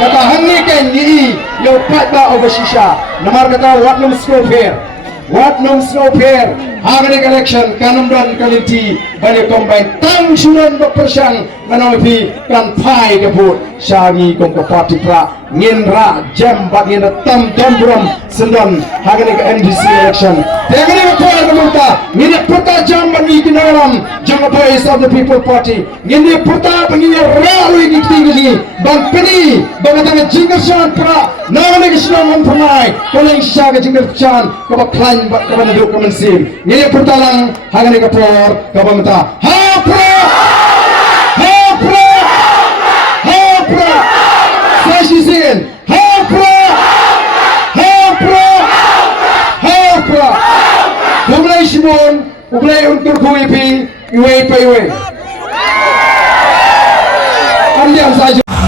kata hangi kan ni yo patba overshisha namar kata what num scope here hagani election kanum dan kalinti bani combine tang sunan berpersang manawi kan pai debut syangi kong ke parti pra nginra jam bagin tam dombrom sendon hagani ke NDC election hagani ke kemuta ngini puta jam bagi kinalam jang voice of the people party ngini puta bagi ralu ini tinggi bang peni bang jingersan pra nangani ke sinam pernai koleng syaga jingersan ke baklan ke duduk kemensim ngini puta lang hagani ke por ke bamta ha pro Fashisin, Hapra, Bublay Shimon, Bublay Untur Kuipi, Iwe pa Iwe. Andiyan saja.